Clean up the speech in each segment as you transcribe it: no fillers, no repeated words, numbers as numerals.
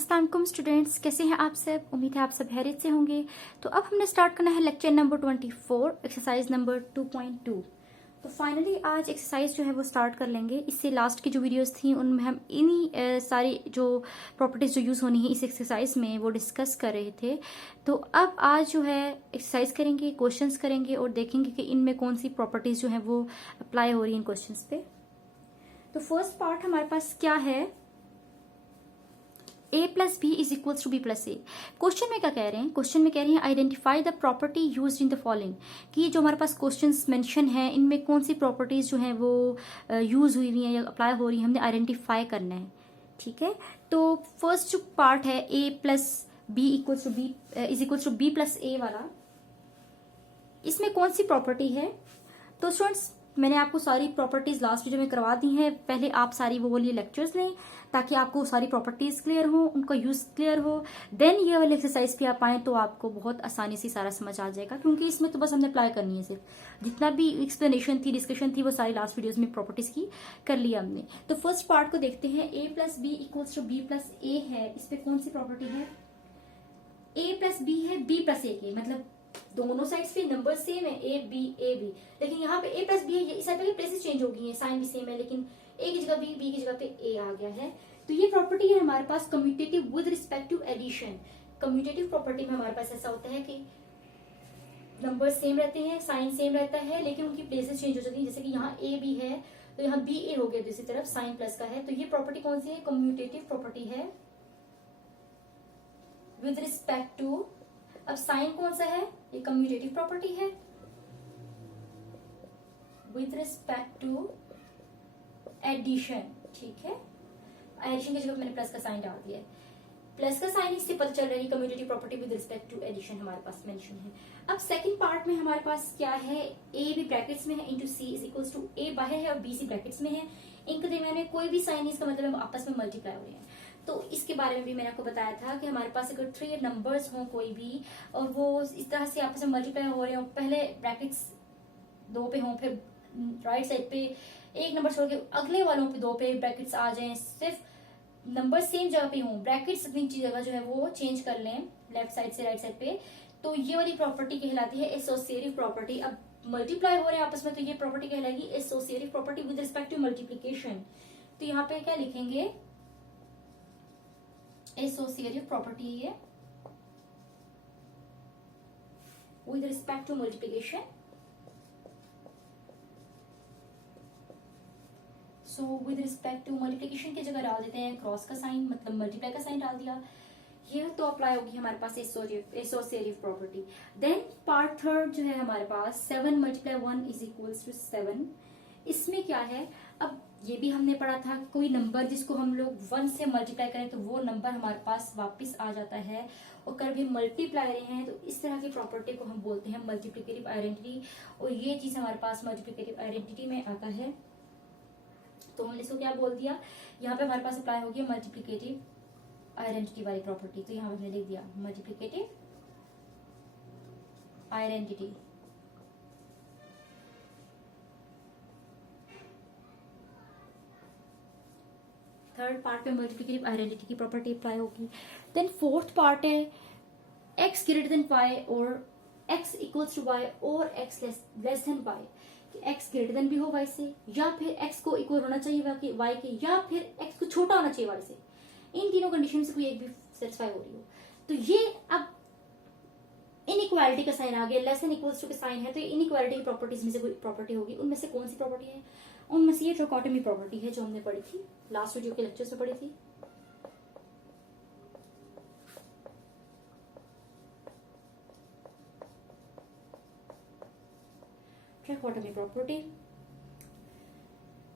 अस्सलाम वालेकुम स्टूडेंट्स, कैसे हैं आप सब। उम्मीद है आप सब खैरियत से होंगे। तो अब हमने स्टार्ट करना है लेक्चर नंबर 24, एक्सरसाइज नंबर 2.2। तो फाइनली आज एक्सरसाइज जो है वो स्टार्ट कर लेंगे। इससे लास्ट की जो वीडियोस थी उनमें हम इन्हीं सारी जो प्रॉपर्टीज जो यूज़ होनी है इस एक्सरसाइज में वो डिस्कस कर रहे थे। तो अब आज जो है एक्सरसाइज करेंगे, क्वेश्चंस करेंगे और देखेंगे कि इनमें कौन सी प्रॉपर्टीज जो है वो अप्लाई हो रही है इन क्वेश्चंस पे। तो फर्स्ट पार्ट हमारे पास क्या है, a plus B is equals to B plus A. Question में क्या कह रहे हैं, क्वेश्चन में कह रहे हैं identify the property used in the following, कि जो हमारे पास क्वेश्चंस मेंशन है इनमें कौन सी प्रॉपर्टीज जो है वो यूज हुई हुई हैं या अप्लाई हो रही है, हमने आइडेंटिफाई करना है। ठीक है, तो फर्स्ट जो पार्ट है a plus B equals to B is equals to B plus A वाला, इसमें कौन सी प्रॉपर्टी है। तो स्टूडेंट्स मैंने आपको सारी प्रॉपर्टीज लास्ट वीडियो में करवा दी हैं। पहले आप सारी वो वाली लेक्चर्स लें ताकि आपको सारी प्रॉपर्टीज क्लियर हो, उनका यूज क्लियर हो। देन ये वाली एक्सरसाइज पे आप आए तो आपको बहुत आसानी से सारा समझ आ जाएगा, क्योंकि इसमें तो बस हमने अप्लाई करनी है। सिर्फ जितना भी एक्सप्लेनेशन थी, डिस्कशन थी, वो सारी लास्ट वीडियोज में प्रॉपर्टीज की कर लिया हमने। तो फर्स्ट पार्ट को देखते हैं। A plus B equals to B plus A है, इस पे कौन सी प्रॉपर्टी है। ए प्लस बी है बी प्लस ए के, मतलब दोनों साइड्स पे नंबर सेम है, ए बी, लेकिन यहाँ पे ए प्लस बी है, इस साइड पे प्लेसेस चेंज हो गई हैं, साइन भी सेम है, लेकिन ए की जगह बी, बी की जगह पे ए आ गया है। तो ये प्रॉपर्टी है हमारे पास commutative with respect to addition. Commutative property में हमारे पास ऐसा होता है कि नंबर सेम रहते हैं, साइन सेम रहता है, लेकिन उनकी प्लेसेस चेंज हो जाती है। जैसे कि यहाँ ए बी है तो यहाँ बी ए हो गया, दूसरी तरफ साइन प्लस का है। तो ये प्रॉपर्टी कौन सी है, कम्यूटेटिव प्रॉपर्टी है विद रिस्पेक्ट टू। अब साइन कौन सा है, ये कम्यूटेटिव प्रॉपर्टी है विद रिस्पेक्ट टू एडिशन। ठीक है, एडिशन की जगह मैंने प्लस का साइन डाल दिया है। प्लस का साइन इससे पता चल रहा है commutative property with respect to addition हमारे पास मेंशन है। अब सेकंड पार्ट में हमारे पास क्या है, ए भी ब्रैकेट्स में है into C is equals to A बाहर है और बी सी ब्रैकेट्स में है। इनके दरमियान में कोई भी साइन, इसका मतलब हम आपस में मल्टीप्लाई हो रहे हैं। तो इसके बारे में भी मैंने आपको बताया था कि हमारे पास अगर 3 नंबर्स हों कोई भी और वो इस तरह से आपस में मल्टीप्लाई हो रहे हो, पहले ब्रैकेट्स 2 पे हों, फिर राइट साइड पे एक नंबर छोड़ के अगले वालों पे 2 पे ब्रैकेट्स आ जाएं, सिर्फ नंबर सेम जगह पे हों, ब्रैकेट्स अपनी जगह जो है वो चेंज कर लें लेफ्ट साइड से राइट साइड पे, तो ये वाली प्रॉपर्टी कहलाती है एसोसिएटिव प्रॉपर्टी। अब मल्टीप्लाई हो रहे हैं आपस में तो ये प्रॉपर्टी कहलाएगी associative property with respect to multiplication. तो यहाँ पे क्या लिखेंगे, एसोसिएटिव प्रॉपर्टी है with respect to multiplication. So with respect to multiplication की जगह डाल देते हैं क्रॉस का साइन, मतलब मल्टीप्लाई का साइन डाल दिया। ये तो अप्लाई होगी हमारे पास associative property. Then part third जो है हमारे पास 7 मल्टीप्लाई 1 इज इक्वल्स टू 7। इसमें क्या है, अब ये भी हमने पढ़ा था, कोई नंबर जिसको हम लोग 1 से मल्टीप्लाई करें तो वो नंबर हमारे पास वापस आ जाता है, और कभी मल्टीप्लाई रहे हैं तो इस तरह की प्रॉपर्टी को हम बोलते हैं मल्टीप्लिकेटिव आइडेंटिटी। और ये चीज हमारे पास मल्टीप्लिकेटिव आइडेंटिटी में आता है, तो हमने इसको क्या बोल दिया, यहाँ पे हमारे पास अप्लाई होगी मल्टीप्लिकेटिव आइडेंटिटी वाली प्रॉपर्टी। तो यहाँ पे हमने लिख दिया मल्टीप्लिकेटिव आइडेंटिटी। थर्ड पार्ट पे मल्टीप्लिकेटिव आइडेंटिटी की प्रॉपर्टी अप्लाई होगी। देन फोर्थ पार्ट है x ग्रेटर देन y और x इक्वल्स टू y और x less than y। x greater than भी हो y से, या फिर x को इक्वल होना चाहिए y के, या फिर x को छोटा होना चाहिए y से। इन तीनों कंडीशन से कोई एक भी सेटिस्फाई हो रही हो तो ये अब इनइक्वालिटी का साइन आ गया, लेस देन इक्वल्स टू का साइन है, तो इनइक्वालिटी की प्रॉपर्टीज में से कोई प्रॉपर्टी होगी। उनमें से कौन सी प्रॉपर्टी है, उनमें से ये ट्राइकोटोमी प्रॉपर्टी है जो हमने पढ़ी थी लास्ट वीडियो के लेक्चर में पढ़ी थी। Trichotomy property.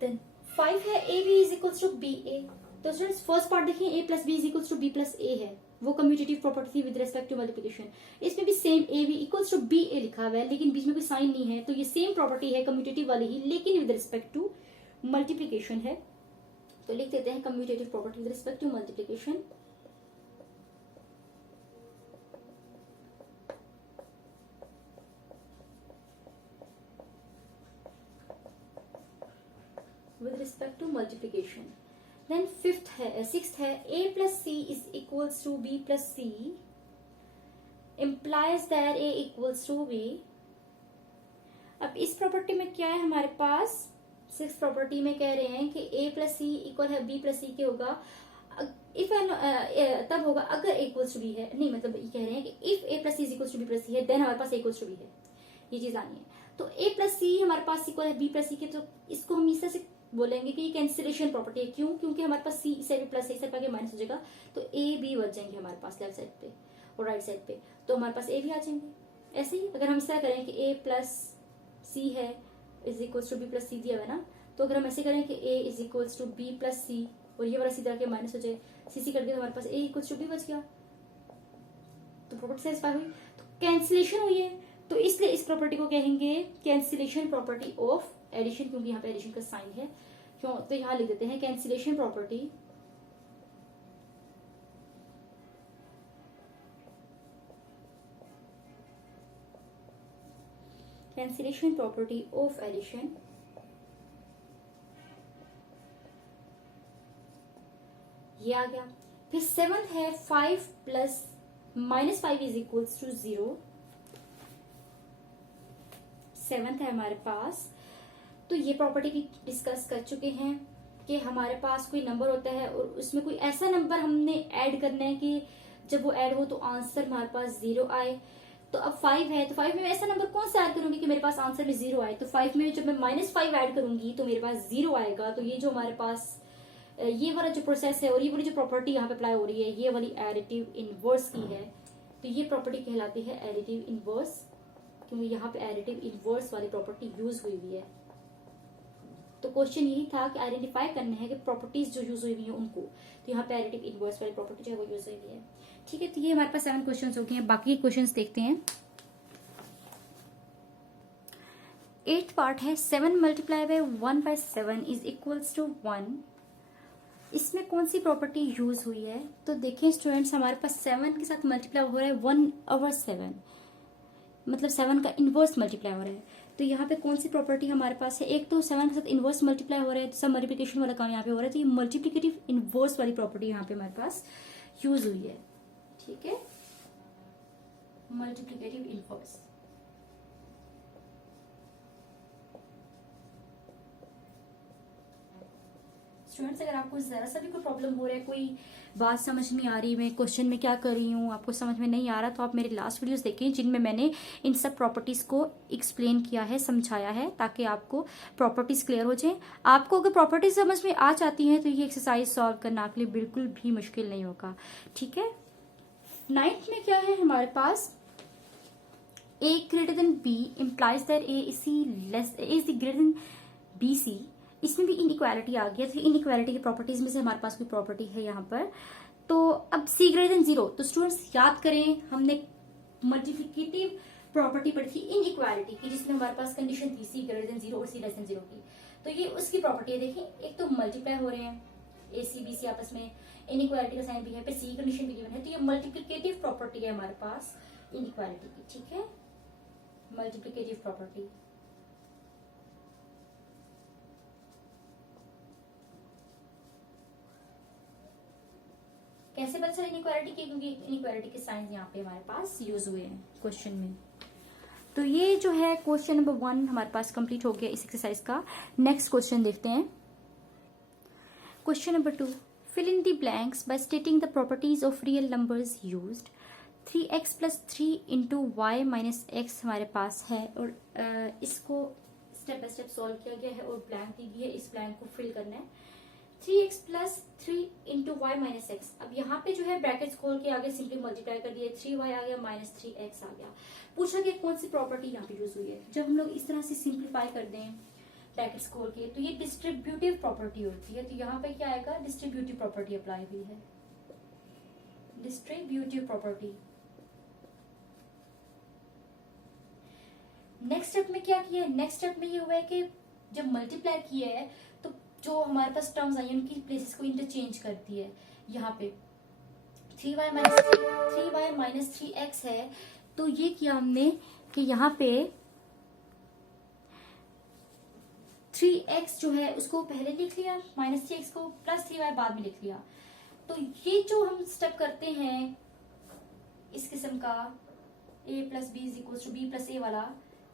देन 5 है A B is equals to B A. तो स्टूडेंट्स फर्स्ट पार्ट देखिए, A plus B is equals to B plus A है, वो कम्यूटेटिव प्रॉपर्टी थी विद रिस्पेक्ट टू मल्टीप्लिकेशन। इसमें भी same A B equals to B A लिखा हुआ है, लेकिन बीच में कोई साइन नहीं है, तो ये सेम प्रॉपर्टी है कम्यूटेटिव वाली ही, लेकिन विद रिस्पेक्ट टू मल्टीप्लिकेशन है। तो लिख देते हैं commutative property with respect to multiplication. With respect to multiplication. Then sixth है a plus C is equals to b plus C implies that a equals to b। अब इस property में क्या है हमारे पास, सिक्स प्रॉपर्टी में कह रहे हैं कि a प्लस सी इक्वल है b प्लस सी के होगा इफ तब होगा अगर a इक्वल्स टू b है, नहीं मतलब ये कह रहे हैं कि if a plus C is equals to b plus C है देन हमारे पास a इक्वल्स टू b है, ये चीज आनी है। तो a प्लस सी हमारे पास इक्वल है b प्लस सी के, तो इसको हम इस तरह से बोलेंगे कि ये कैंसिलेशन प्रॉपर्टी है। क्यों? क्योंकि हमारे पास सी से भी प्लस है, से माइनस हो जाएगा, तो a b बच जाएंगे हमारे पास लेफ्ट साइड पे और राइट साइड पे, तो हमारे पास a भी आ जाएंगे। ऐसे ही अगर हम इस तरह करें कि a प्लस सी है is equals to b plus C दिया हुआ है ना, तो अगर हम ऐसे करें कि a is equals to b plus C और ये वाला सीधा के माइनस हो जाए, सी कर दिया तो हमारे पास a इक्वल्स टू b बच गया, तो प्रॉपर्टी सेटिस्फाई हुई, तो कैंसिलेशन हुई है, तो इसलिए इस प्रॉपर्टी को कहेंगे कैंसिलेशन प्रॉपर्टी ऑफ एडिशन, क्योंकि यहाँ पे एडिशन का साइन है। क्यों? तो यहाँ लिख देते हैं कैंसिलेशन प्रॉपर्टी ऑफ एडिशन। ये आ गया। फिर सेवंथ है 5 plus minus 5 is equals to 0, seventh है हमारे पास। तो ये प्रॉपर्टी भी डिस्कस कर चुके हैं कि हमारे पास कोई नंबर होता है और उसमें कोई ऐसा नंबर हमने ऐड करना है कि जब वो ऐड हो तो आंसर हमारे पास 0 आए। तो अब 5 है, तो 5 में ऐसा नंबर कौन सा ऐड करूंगी कि मेरे पास आंसर में 0 आए, तो 5 में जब मैं -5 ऐड करूंगी तो मेरे पास 0 आएगा। तो ये जो हमारे पास ये वाला जो प्रोसेस है और ये वाली जो प्रॉपर्टी यहाँ पे अप्लाई हो रही है, ये वाली एडिटिव इनवर्स की है, तो ये प्रॉपर्टी कहलाती है एडिटिव इनवर्स, क्योंकि यहाँ पे एडिटिव इनवर्स वाली प्रॉपर्टी यूज हुई हुई है। तो क्वेश्चन यही था कि आइडेंटिफाई करना है कि प्रॉपर्टीज जो यूज हुई हुई है उनको, तो यहाँ पे एडिटिव इनवर्स वाली प्रॉपर्टी जो है वो यूज हुई हुई है। ठीक है, तो ये हमारे पास 7 क्वेश्चन हो गए हैं। बाकी क्वेश्चन देखते हैं। 8th पार्ट है 7 multiply by 1 by 7 is equals to 1। इसमें कौन सी प्रॉपर्टी यूज हुई है? तो देखिए स्टूडेंट्स, हमारे पास 7 के साथ मल्टीप्लाई हो रहा है 1/7, मतलब 7 का इनवर्स मल्टीप्लाई हो रहा है। तो यहाँ पे कौन सी प्रॉपर्टी हमारे पास है? एक तो 7 के साथ इनवर्स मल्टीप्लाई हो रहा है, सब मल्टीप्लिकेशन वाला काम यहाँ पे हो रहा है, तो ये मल्टीप्लिकेटिव इनवर्स वाली प्रॉपर्टी यहाँ पे हमारे पास यूज हुई है। ठीक है, मल्टीप्लिकेटिव इनवर्स। स्टूडेंट्स, अगर आपको जरा सा भी कोई प्रॉब्लम हो रहा है, कोई बात समझ नहीं आ रही, मैं क्वेश्चन में क्या कर रही हूँ आपको समझ में नहीं आ रहा, तो आप मेरे लास्ट वीडियोस देखें जिनमें मैंने इन सब प्रॉपर्टीज को एक्सप्लेन किया है, समझाया है, ताकि आपको प्रॉपर्टीज क्लियर हो जाए। आपको अगर प्रॉपर्टीज समझ में आ जाती हैं तो ये एक्सरसाइज सॉल्व करना आपके लिए बिल्कुल भी मुश्किल नहीं होगा। ठीक है, 9th में क्या है हमारे पास, a greater than b implies that a is greater than bc। इसमें भी इनइक्वालिटी आ गया, तो इनइक्वालिटी की प्रॉपर्टीज में से हमारे पास कोई प्रॉपर्टी है यहाँ पर। तो अब c ग्रेटर देन 0, तो स्टूडेंट्स याद करें हमने मल्टीप्लिकेटिव प्रॉपर्टी पढ़ी थी इनइक्वालिटी की, जिसमें हमारे पास कंडीशन थी c ग्रेटर देन 0 और c लेस देन 0 की। तो ये उसकी प्रॉपर्टी है। देखिए, एक तो मल्टीप्लाई हो रहे हैं a c b c आपस में, इनइक्वालिटी का साइन भी है, फिर c कंडीशन भी गिवन है, तो ये मल्टीप्लिकेटिव प्रॉपर्टी है हमारे पास इनइक्वालिटी की। ठीक है, मल्टीप्लिकेटिव प्रॉपर्टी। कैसे पता चला इनइक्वालिटी की? क्योंकि इनइक्वालिटी के साइंस यहाँ पे हमारे पास यूज हुए हैं क्वेश्चन में। तो ये जो है क्वेश्चन नंबर 1 हमारे पास कंप्लीट हो गया इस एक्सरसाइज का। नेक्स्ट क्वेश्चन देखते हैं। Question number 2, fill in the blanks by stating the properties of real numbers used. 3x plus 3 into Y minus X हमारे पास है, और इसको स्टेप बाय स्टेप सॉल्व किया गया है और ब्लैंक दी गई है, इस ब्लैंक को फिल करना है। 3x plus 3 into Y minus X, अब यहाँ पे जो है ब्रैकेट्स खोल के आगे सिंपली मल्टीप्लाई कर दिए, 3y आ गया माइनस 3x आ गया। पूछा गया कौन सी प्रॉपर्टी यहाँ पे यूज हुई है। जब हम लोग इस तरह से सिंप्लीफाई कर दें ब्रैकेट्स खोल के, तो ये डिस्ट्रीब्यूटिव प्रॉपर्टी होती है। तो यहाँ पे क्या आएगा, डिस्ट्रीब्यूटिव प्रॉपर्टी अप्लाई हुई है, डिस्ट्रीब्यूटिव प्रॉपर्टी। नेक्स्ट स्टेप में क्या किया है, नेक्स्ट स्टेप में ये हुआ है कि जब मल्टीप्लाई किया है तो जो हमारे पास टर्म्स आई उनकी प्लेसेस को इंटरचेंज करती है। यहाँ पे 3y माइनस 3x है, तो ये किया हमने कि यहाँ पे 3x जो है उसको पहले लिख लिया, -3x को +3y बाद में लिख लिया। तो ये जो हम स्टेप करते हैं इस किस्म का a + b = b + a वाला,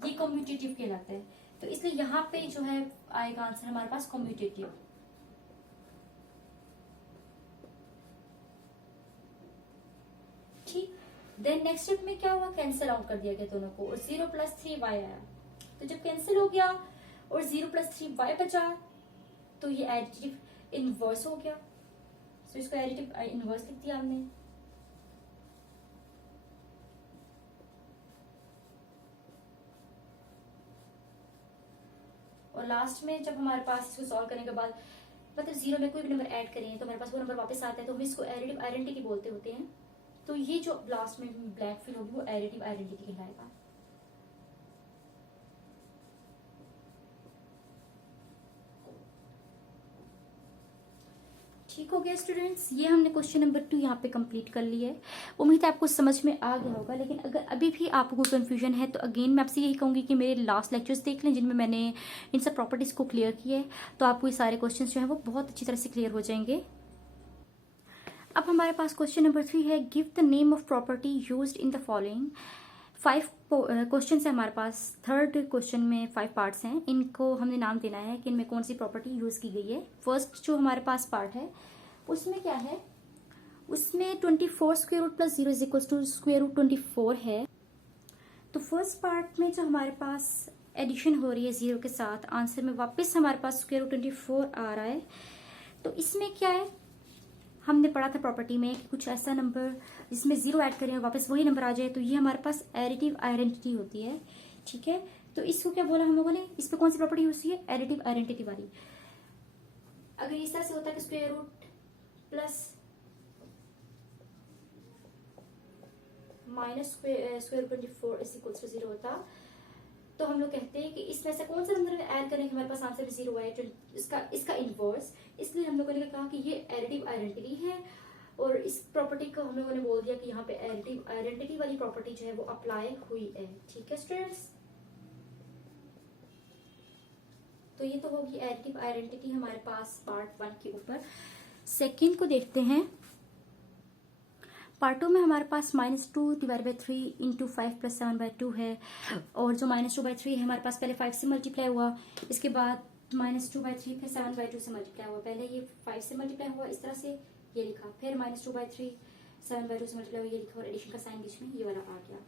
ये कम्यूटेटिव कहलाता है। तो इसलिए यहाँ पे जो है आएगा आंसर हमारे पास कम्यूटेटिव। ठीक, देन नेक्स्ट स्टेप में क्या हुआ, कैंसिल आउट कर दिया गया दोनों को और 0 + 3y आया। तो जब कैंसिल हो गया और 0 + 3y बचा तो ये एडिटिव इनवर्स हो गया। तो इसको एडिटिव इनवर्स लिख दिया हमने। और लास्ट में जब हमारे पास इसको सॉल्व करने के बाद मतलब 0 में कोई भी नंबर ऐड करें तो हमारे पास वो नंबर वापस आता है, तो हम इसको एडिटिव आइडेंटिटी बोलते होते हैं। तो ये जो लास्ट में ब्लैक फिल होगी वो एडिटिव आइडेंटिटी कहलाएगा। ठीक हो गया स्टूडेंट्स, ये हमने क्वेश्चन नंबर 2 यहाँ पे कंप्लीट कर लिया है। उम्मीद है आपको समझ में आ गया होगा, लेकिन अगर अभी भी आपको कोई कन्फ्यूजन है तो अगेन मैं आपसे यही कहूँगी कि मेरे लास्ट लेक्चर्स देख लें जिनमें मैंने इन सब प्रॉपर्टीज़ को क्लियर किया है। तो आपको ये सारे क्वेश्चन जो है वो बहुत अच्छी तरह से क्लियर हो जाएंगे। अब हमारे पास क्वेश्चन नंबर 3 है, give the name of property used in the following. 5 question है हमारे पास। थर्ड क्वेश्चन में 5 पार्ट्स हैं, इनको हमने नाम देना है कि इनमें कौन सी प्रॉपर्टी यूज की गई है। फर्स्ट जो हमारे पास पार्ट है उसमें क्या है, उसमें 24 square root plus 0 = square root 24 है। तो फर्स्ट पार्ट में जो हमारे पास एडिशन हो रही है 0 के साथ, आंसर में वापस हमारे पास स्क्वायर रूट 24 आ रहा है। तो इसमें क्या है, हमने पढ़ा था प्रॉपर्टी में कि कुछ ऐसा नंबर जिसमें 0 ऐड करें और वापस वही नंबर आ जाए तो ये हमारे पास एडिटिव आइडेंटिटी होती है। ठीक है, तो इसको क्या बोला हम लोगों ने, इस पर कौन सी प्रॉपर्टी यूज की है, एडिटिव आइडेंटिटी वाली। अगर इस तरह से होता है कि square root plus minus square root 24 = 0 होता, तो हम लोग कहते हैं कि इसमें से कौन सा नंबर ऐड करें कि हमारे पास आंसर 0 आए, इसका इनवर्स। इसलिए हम लोगों ने कहा कि ये एडिटिव आइडेंटिटी है और इस प्रॉपर्टी को हम लोगों ने बोल दिया कि यहाँ पे एडिटिव आइडेंटिटी वाली प्रॉपर्टी जो है वो अप्लाई हुई है। ठीक है स्टूडेंट्स, तो ये तो होगी एडिटिव आइडेंटिटी हमारे पास पार्ट 1 के ऊपर। सेकेंड को देखते हैं। पार्ट 2 में हमारे पास -2 / 3 × 5 + 7/2 है, और जो -2/3 है हमारे पास पहले 5 से मल्टीप्लाई हुआ, इसके बाद -2/3 फिर 7/2 से मल्टीप्लाई हुआ। पहले ये 5 से मल्टीप्लाई हुआ इस तरह से, ये लिखा, फिर -2/3 7/2 से मल्टीप्लाई हुआ, ये लिखा, और एडिशन का साइन बीच में ये वाला आ गया।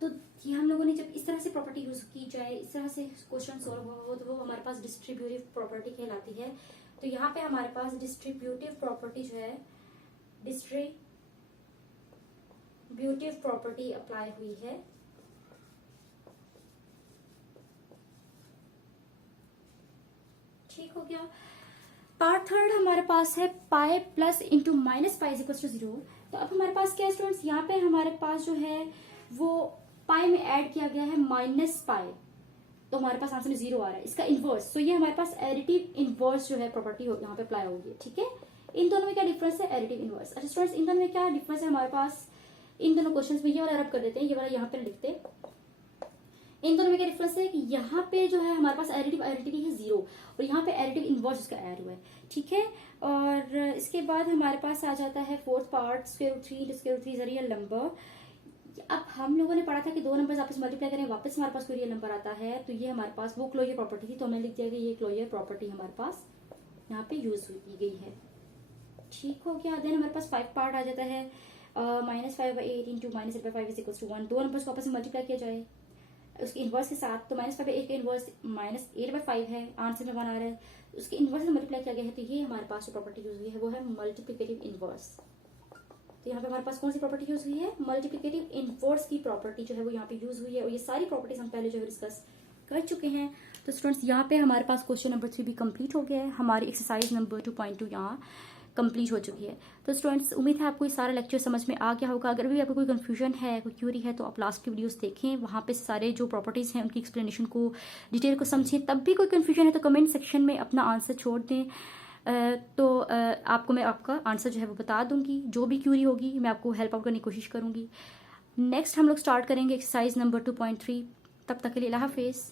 तो ये हम लोगों ने जब इस तरह से प्रॉपर्टी यूज की जाए, इस तरह से क्वेश्चन सॉल्व हो तो वो हमारे पास डिस्ट्रीब्यूटिव प्रॉपर्टी कहलाती है। तो यहाँ पे हमारे पास डिस्ट्रीब्यूटिव प्रॉपर्टी जो है, डिस्ट्रीब्यूटिव प्रॉपर्टी अप्लाई हुई है। ठीक हो गया। पार्ट थर्ड हमारे पास है pi plus into minus pi = 0। तो अब हमारे पास क्या है स्टूडेंट्स, यहाँ पे हमारे पास जो है वो पाई में ऐड किया गया है माइनस पाई, तो हमारे पास आंसर में 0 आ रहा है, इसका इनवर्स। तो ये हमारे पास एडिटिव इनवर्स जो है प्रॉपर्टी यहाँ पे अप्लाई होगी। ठीक है, इन दोनों में क्या डिफरेंस है, एडिटिव इनवर्स। अच्छा स्टूडेंट्स, इन दोनों में क्या डिफरेंस है हमारे पास, इन दोनों क्वेश्चंस में ये वाला रब कर देते हैं, ये वाला यहाँ पे लिखते हैं। इन दोनों में क्या डिफरेंस है कि यहाँ पे जो है हमारे पास एडिटिव आइडेंटिटी है 0 और यहाँ पे एडिटिव इनवर्स उसका ऐड हुआ है। ठीक है, और इसके बाद हमारे पास आ जाता है fourth part, square root 3 × square root 3 = real number. अब हम लोगों ने पढ़ा था कि दो नंबर आपस में मल्टीप्लाई करें वापस हमारे पास कोई रियल नंबर आता है, तो ये हमारे पास वो क्लोजर प्रॉपर्टी थी, तो हमने लिख दिया कि ये क्लोजर प्रॉपर्टी हमारे पास यहाँ पे यूज की गई है। ठीक हो गया। देन हमारे पास 5 पार्ट आ जाता है, -5/8 × -8/5 = 1। दो नंबर्स को आपस में मल्टीप्लाई किया जाए उसके इनवर्स के साथ, तो -5/8 का इनवर्स -8/5 है, आंसर में 1 आ रहा है, उसके इनवर्स से मल्टीप्लाई किया गया है, तो ये हमारे पास जो प्रॉपर्टी यूज हुई है वो है मल्टीप्लिकेटिव इनवर्स। तो यहाँ पे हमारे पास कौन सी प्रॉपर्टी यूज हुई है, मल्टीप्लिकेटिव इनवर्स की प्रॉपर्टी जो है वो यहाँ पे यूज हुई है, और ये सारी प्रॉपर्टीज हम पहले जो है डिस्कस कर चुके हैं। तो स्टूडेंट्स यहाँ पे हमारे पास क्वेश्चन नंबर 3 भी कंप्लीट हो गया है, हमारी एक्सरसाइज नंबर 2.2 यहाँ कंप्लीट हो चुकी है। तो स्टूडेंट्स उम्मीद है आपको ये सारा लेक्चर समझ में आ गया होगा। अगर भी आपको कोई कंफ्यूजन है, कोई क्यूरी है, तो आप लास्ट की वीडियोस देखें, वहाँ पे सारे जो प्रॉपर्टीज़ हैं उनकी एक्सप्लेनेशन को डिटेल को समझें। तब भी कोई कंफ्यूजन है तो कमेंट सेक्शन में अपना आंसर छोड़ दें, तो आपको मैं आपका आंसर जो है वो बता दूंगी। जो भी क्यूरी होगी मैं आपको हेल्प आउट करने की कोशिश करूंगी। नेक्स्ट हम लोग स्टार्ट करेंगे एक्सरसाइज नंबर 2.3। तब तक के लिए अल्लाह हाफिज़।